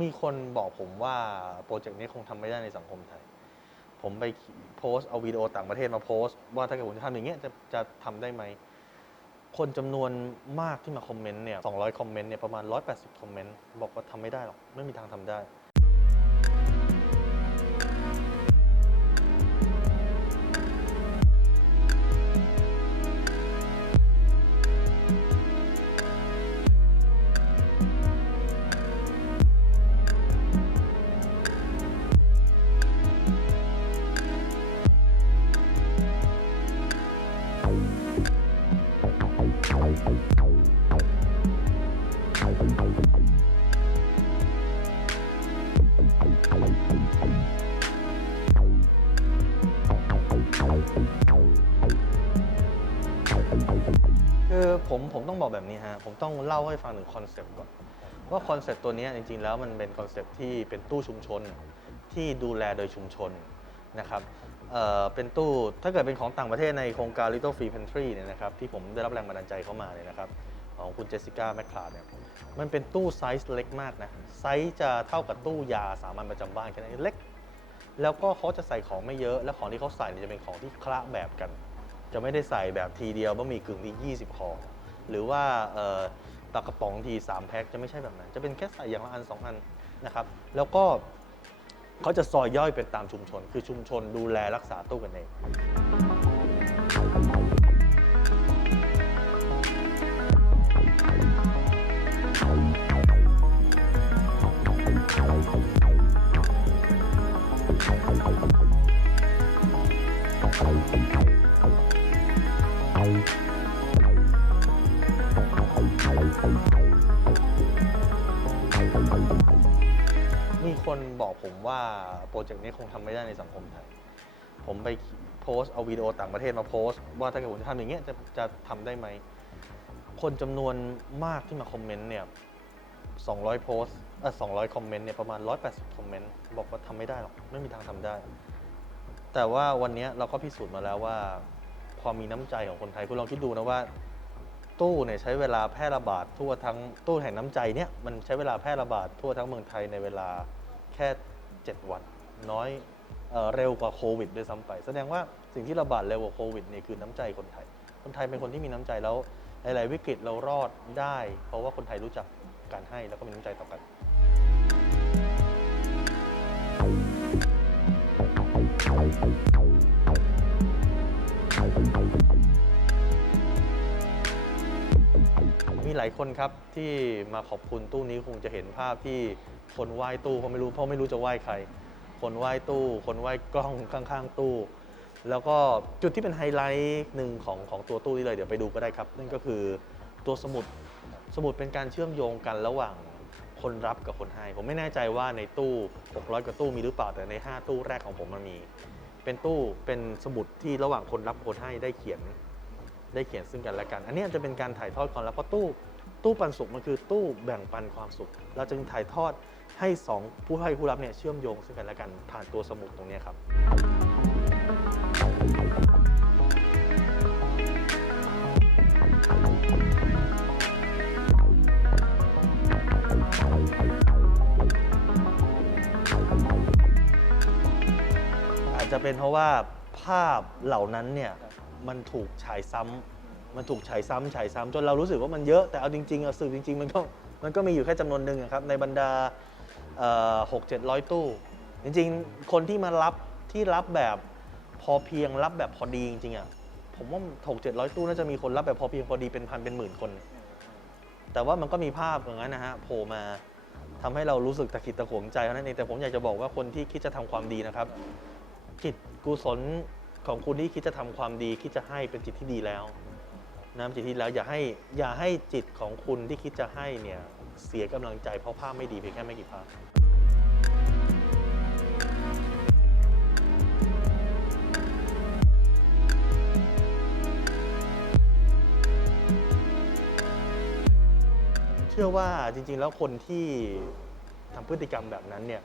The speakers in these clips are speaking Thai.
มีคนบอกผมว่าโปรเจกต์นี้คงทำไม่ได้ในสังคมไทย ผมไปโพสต์เอาวิดีโอต่างประเทศมาโพสต์ ว่าถ้าเกิดผมจะทำอย่างเงี้ยจะจะทำได้ไหม คนจำนวนมากที่มาคอมเมนต์เนี่ย200 คอมเมนต์เนี่ยประมาณ 180 คอมเมนต์บอกว่าทำไม่ได้หรอก ไม่มีทางทำได้ คือผมผมต้องบอกแบบนี้ฮะ ผมต้องเล่าให้ฟังถึงคอนเซปต์ก่อน ว่าคอนเซปต์ตัวนี้จริงๆ แล้วมันเป็นคอนเซปต์ที่เป็นตู้ชุมชนที่ดูแลโดยชุมชนนะครับเเป็นตู้ถ้าเกิดเป็นของต่างประเทศในโครงการ Little Free Pantry เนี่ยนะครับที่ผมได้รับแรงบันดาลใจเข้ามาเนี่ยนะครับของคุณเจสสิก้าแมคคลาร์เนี่ยมันเป็นตู้ไซส์เล็กมากนะ ไซส์จะเท่ากับตู้ยาสามัญประจำบ้านแค่นั้นเล็ก แล้วก็เขาจะใส่ของไม่เยอะ แล้วของที่เขาใส่จะเป็นของที่คละแบบกัน จะไม่ได้ใส่แบบทีเดียวบะหมี่กึ่งที่20ห่อหรือว่าเอ่อปลากระป๋องที 3 แพ็คจะไม่ใช่แบบนั้น จะเป็นแค่ใส่อย่างละอัน 2 อันนะครับ แล้วก็เขาจะซอยย่อยเป็นตามชุมชน คือชุมชนดูแลรักษาตู้กันเอง มีคนบอกผมว่าโปรเจกต์นี้คงทำไม่ได้ในสังคมไทย ผมไปโพสต์เอาวิดีโอต่างประเทศมาโพสต์ว่าถ้าเกิดผมจะทำอย่างเงี้ยจะจะทำได้ไหม คนจำนวนมากที่มาคอมเมนต์เนี่ย 200 โพสต์เออ200 คอมเมนต์เนี่ยประมาณ 180 คอมเมนต์บอกว่าทำไม่ได้หรอก ไม่มีทางทำได้ แต่ว่าวันนี้เราก็พิสูจน์มาแล้วว่าความมีน้ำใจของคนไทยคุณลองคิดดูนะว่า ตู้เนี่ยใช้เวลาแพร่ระบาดทั่วทั้งตู้แห่งน้ำใจเนี่ยมันใช้เวลาแพร่ระบาดทั่วทั้งเมืองไทยในเวลาแค่ 7 วัน น้อยเอ่อเร็วกว่าโควิดด้วยซ้ำไป แสดงว่าสิ่งที่ระบาดเร็วกว่าโควิดเนี่ยคือน้ำใจคนไทย คนไทยเป็นคนที่มีน้ำใจแล้วหลายๆวิกฤตเรารอดได้ เพราะว่าคนไทยรู้จักการให้แล้วก็มีน้ำใจต่อกัน หลายคนครับที่มาขอบคุณตู้นี้คงจะเห็นภาพที่คนไหว้ตู้เขาไม่รู้เพราะไม่รู้จะไหว้ใคร คนไหว้ตู้ คนไหว้กล้องข้าง ๆ ตู้ แล้วก็จุดที่เป็นไฮไลท์หนึ่งของของตัวตู้นี้เลยเดี๋ยวไปดูก็ได้ครับ นั่นก็คือตัวสมุดสมุดเป็นการเชื่อมโยงกันระหว่างคนรับกับคนให้ ผมไม่แน่ใจว่าในตู้ 600 กว่าตู้มีหรือเปล่าแต่ใน 5 ตู้แรกของผมมันมี เป็นตู้เป็นสมุดที่ระหว่างคนรับคนให้ได้เขียนได้เขียนซึ่งกันและกัน อันนี้จะเป็นการถ่ายทอดความลับเพราะตู้ ตู้ปันสุขมันคือตู้แบ่งปันความสุข เราจึงถ่ายทอดให้สองผู้ให้ผู้รับเนี่ยเชื่อมโยงซึ่งกันและกันผ่านตัวสมุดตรงนี้ครับ อาจจะเป็นเพราะว่าภาพเหล่านั้นเนี่ยมันถูกฉายซ้ำ มันถูกฉายซ้ำฉายซ้ำจนเรารู้สึกว่ามันเยอะแต่เอาจริงๆอะสื่อจริง ๆ มันก็มันก็มีอยู่แค่จำนวนหนึ่งอะครับในบรรดาหกเจ็ดร้อยตู้ จริงๆ คนที่มารับที่รับแบบพอเพียงรับแบบพอดีจริงๆอะผมว่าหกเจ็ดร้อยตู้น่าจะมีคนรับแบบพอเพียงพอดีเป็นพันเป็นหมื่นคน แต่ว่ามันก็มีภาพอย่างนั้นนะฮะโผล่มาทำให้เรารู้สึกตะขิดตะขวงใจเท่านั้นเองแต่ผมอยากจะบอกว่าคนที่คิดจะทำความดีนะครับ จิตกุศลของคุณที่คิดจะทำความดีคิดจะให้เป็นจิตที่ดีแล้ว นะจิตที่แล้วอย่าให้อย่าให้จิตของคุณที่คิดจะให้เนี่ยเสียกำลังใจเพราะภาพไม่ดีเพียงแค่ไม่กี่ภาพเชื่อว่าจริง ๆ แล้วคนที่ทำพฤติกรรมแบบนั้นเนี่ย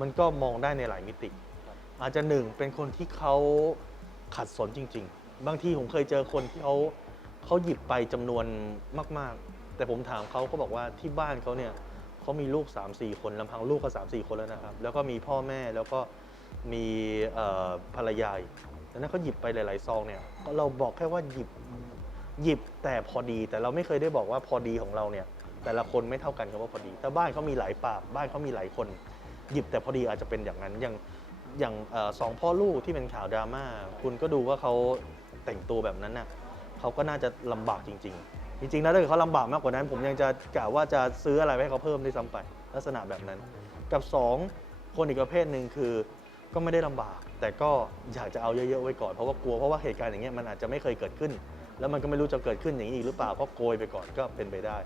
มันก็มองได้ในหลายมิติ อาจจะหนึ่งเป็นคนที่เขาขัดสนจริง ๆ บางทีผมเคยเจอคนที่เขา เขาหยิบไปจำนวนมาก ๆ แต่ผมถามเขาเขาบอกว่าที่บ้านเขาเนี่ยเขามีลูก 3 4 คนลำพังลูกก็3 4คนแล้วนะครับ แล้วก็มีพ่อแม่แล้วก็มีภรรยาดังนั้นเขาหยิบไปหลาย ๆ ซองเนี่ยเราบอกแค่ว่าหยิบหยิบแต่พอดี แต่เราไม่เคยได้บอกว่าพอดีของเราเนี่ยแต่ละคนไม่เท่ากันคำว่าพอดี แต่บ้านเขามีหลายปากบ้านเขามีหลายคน หยิบแต่พอดีอาจจะเป็นอย่างนั้น อย่างอย่างอสองพ่อลูกที่เป็นข่าวดราม่าคุณก็ดูว่าเขาแต่งตัวแบบนั้นน่ะ เขาก็น่าจะลำบากจริง ๆ จริงๆแล้วถ้าเกิดเขาลำบากมากกว่านั้น ผมยังจะกะว่าจะซื้ออะไรให้เขาเพิ่มด้วยซ้ำไป ลักษณะแบบนั้น กับสองคนอีกประเภทหนึ่งคือ ก็ไม่ได้ลำบาก แต่ก็อยากจะเอาเยอะๆไว้ก่อนเพราะว่ากลัวเพราะว่าเหตุการณ์อย่างเงี้ยมันอาจจะไม่เคยเกิดขึ้น แล้วมันก็ไม่รู้จะเกิดขึ้นอย่างนี้อีกหรือเปล่าก็โกยไปก่อนก็เป็นไปได้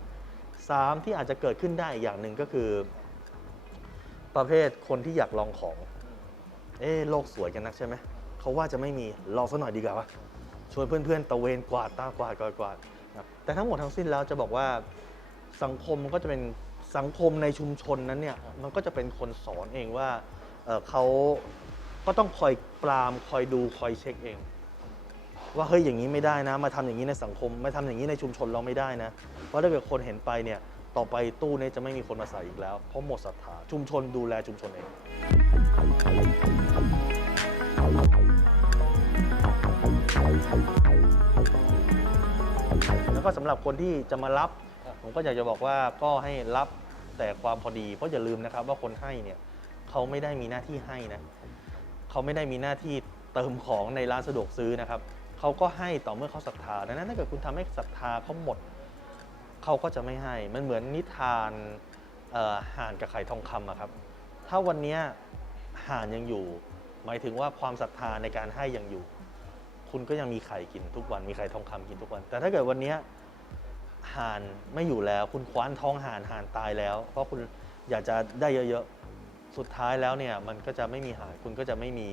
สามที่อาจจะเกิดขึ้นได้อีกอย่างหนึ่งก็คือ ประเภทคนที่อยากลองของเอ๊โลกสวยกันนักใช่ไหมเขาว่าจะไม่มีลองสักหน่อยดีกว่าวะ ชวนเพื่อนๆตะเวนกวาดตากวาดกวาดกวาดครับแต่ทั้งหมดทั้งสิ้นแล้วจะบอกว่าสังคมมันก็จะเป็นสังคมในชุมชนนั้นเนี่ยมันก็จะเป็นคนสอนเองว่าเอ่อเขาก็ต้องคอยปรามคอยดูคอยเช็คเอง ว่าเฮ้ยอย่างนี้ไม่ได้นะ มาทำอย่างนี้ในสังคมมาทำอย่างนี้ในชุมชนเราไม่ได้นะเพราะถ้าเกิดคนเห็นไปเนี่ยต่อไปตู้เนี้จะไม่มีคนมาใส่อีกแล้ว เพราะหมดศรัทธาชุมชนดูแลชุมชนเอง แล้วก็สำหรับคนที่จะมารับ ผมก็อยากจะบอกว่าก็ให้รับแต่ความพอดี เพราะอย่าลืมนะครับว่าคนให้เนี่ยเขาไม่ได้มีหน้าที่ให้นะเขาไม่ได้มีหน้าที่เติมของในร้านสะดวกซื้อนะครับเขาก็ให้ต่อเมื่อเขาศรัทธาดังนั้นถ้าเกิดคุณทำให้ศรัทธาเขาหมดเขาก็จะไม่ให้ มันเหมือนนิทานเอ่อห่านกับไข่ทองคำอะครับ ถ้าวันเนี้ยห่านยังอยู่ หมายถึงว่าความศรัทธาในการให้ยังอยู่ คุณก็ยังมีไข่กินทุกวัน มีไข่ทองคำกินทุกวัน แต่ถ้าเกิดวันนี้ห่านไม่อยู่แล้ว คุณคว้านท้องห่านห่านตายแล้ว เพราะคุณอยากจะได้เยอะๆ สุดท้ายแล้วเนี่ยมันก็จะไม่มีห่านคุณก็จะไม่มี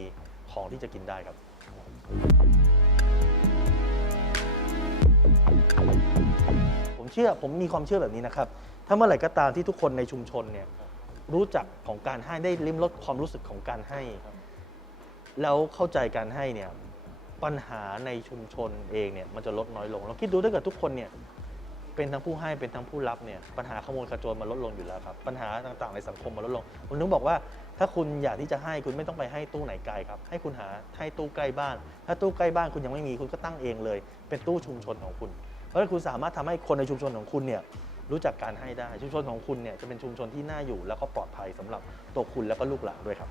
ของที่จะกินได้ครับผมเชื่อผมมีความเชื่อแบบนี้นะครับ ถ้าเมื่อไหร่ก็ตามที่ทุกคนในชุมชนเนี่ยรู้จักของการให้ได้ลิ้มรสความรู้สึกของการให้ แล้วเข้าใจการให้เนี่ย ปัญหาในชุมชนเองเนี่ยมันจะลดน้อยลงเราคิดดูถ้าเกิดทุกคนเนี่ยเป็นทั้งผู้ให้เป็นทั้งผู้รับเนี่ยปัญหาขโมยขโจรมันลดลงอยู่แล้วครับปัญหาต่างๆในสังคมมันลดลงผมถึงบอกว่าถ้าคุณอยากที่จะให้คุณไม่ต้องไปให้ตู้ไหนไกลครับให้คุณหาให้ตู้ใกล้บ้าน ถ้าตู้ใกล้บ้านคุณยังไม่มีคุณก็ตั้งเองเลย เป็นตู้ชุมชนของคุณ เพราะฉะนั้นคุณสามารถทำให้คนในชุมชนของคุณเนี่ยรู้จักการให้ได้ชุมชนของคุณเนี่ยจะเป็นชุมชนที่น่าอยู่แล้วก็ปลอดภัยสำหรับตัวคุณแล้วก็ลูกหลานด้วยครับ